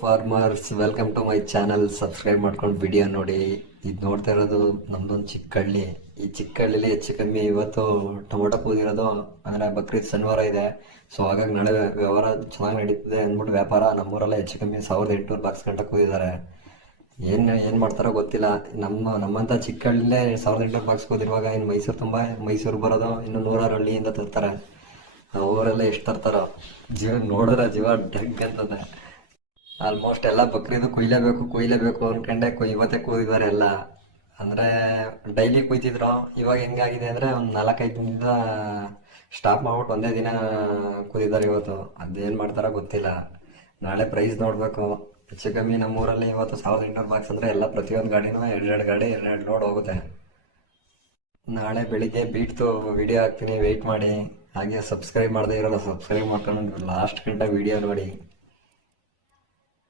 Farmers welcome to my channel subscribe ಮಾಡ್ಕೊಂಡು video ನೋಡಿ. ಇದು ನೋಡ್ತಾ ಇರೋದು ನಮ್ದೊಂದು ಚಿಕ್ಕ ಹಳ್ಳಿ ಈ ಚಿಕ್ಕ ಹಳ್ಳಿಲಿ ಹೆಚ್ಚು ಕಮ್ಮಿ ಇವತ್ತು ಟೊಮೊಟೊ ಕೂದಿರೋದು ಅಂದರೆ ಬಕ್ರೀದ್ ಶನಿವಾರ ಇದೆ. ಸೊ ಹಾಗಾಗಿ ನಾಳೆ ವ್ಯವಹಾರ ಚೆನ್ನಾಗಿ ನಡೀತದೆ ಅಂದ್ಬಿಟ್ಟು ವ್ಯಾಪಾರ. ನಮ್ಮೂರಲ್ಲೇ ಹೆಚ್ಚು ಕಮ್ಮಿ ಸಾವಿರದ ಎಂಟುನೂರು ಬಾಕ್ಸ್ ಗಂಟೆ ಕೂದಿದ್ದಾರೆ ಏನು ಏನು ಮಾಡ್ತಾರೋ ಗೊತ್ತಿಲ್ಲ. ನಮ್ಮ ನಮ್ಮಂಥ ಚಿಕ್ಕ ಹಳ್ಳಿಲೇ ಸಾವಿರದ ಎಂಟುನೂರು ಬಾಕ್ಸ್ ಕೂದಿರುವಾಗ ಇನ್ನು ಮೈಸೂರು ತುಂಬ, ಮೈಸೂರು ಬರೋದು ಇನ್ನು ನೂರಾರು ಹಳ್ಳಿಯಿಂದ ತರ್ತಾರೆ. ಅವರೆಲ್ಲ ಎಷ್ಟು ತರ್ತಾರೋ. ಜೀವ ನೋಡಿದ್ರೆ ಜೀವ ಡಗ್ ಅಂತದೆ ಆಲ್ಮೋಸ್ಟ್ ಎಲ್ಲ ಬಕ್ರೀದು ಕುಯ್ಲೇಬೇಕು ಕುಯ್ಲೇಬೇಕು ಕು, ಇವತ್ತೇ ಕೂದಿದ್ದಾರೆ ಎಲ್ಲ. ಅಂದ್ರೆ ಡೈಲಿ ಕುಯ್ತಿದ್ರು. ಇವಾಗ ಹೆಂಗಾಗಿದೆ ಅಂದ್ರೆ ಒಂದು ನಾಲ್ಕೈದು ದಿನದಿಂದ ಸ್ಟಾಪ್ ಮಾಡ್ಬಿಟ್ಟು ಒಂದೇ ದಿನ ಕೂದಿದ್ದಾರೆ ಇವತ್ತು. ಅದೇನು ಮಾಡ್ತಾರೋ ಗೊತ್ತಿಲ್ಲ. ನಾಳೆ ಪ್ರೈಸ್ ನೋಡಬೇಕು. ಹೆಚ್ಚು ಕಮ್ಮಿ ನಮ್ಮೂರಲ್ಲಿ ಇವತ್ತು ಸಾವಿರದ ಎಂಟುನೂರು ಬಾಕ್ಸ್ ಅಂದರೆ ಎಲ್ಲ ಪ್ರತಿಯೊಂದು ಗಾಡಿನೂ ಎರಡೆರಡು ಗಾಡಿ ಎರಡೆರಡು ಲೋಡ್ ಹೋಗುತ್ತೆ. ನಾಳೆ ಬೆಳಿಗ್ಗೆ ಬೀಟ್ದು ವಿಡಿಯೋ ಹಾಕ್ತೀನಿ ವೆಯ್ಟ್ ಮಾಡಿ. ಹಾಗೆ ಸಬ್ಸ್ಕ್ರೈಬ್ ಮಾಡದೇ ಇರೋಲ್ಲ ಸಬ್ಸ್ಕ್ರೈಬ್ ಮಾಡ್ಕೊಂಡು ಲಾಸ್ಟ್ ಗಂಟೆ ವಿಡಿಯೋ ನೋಡಿ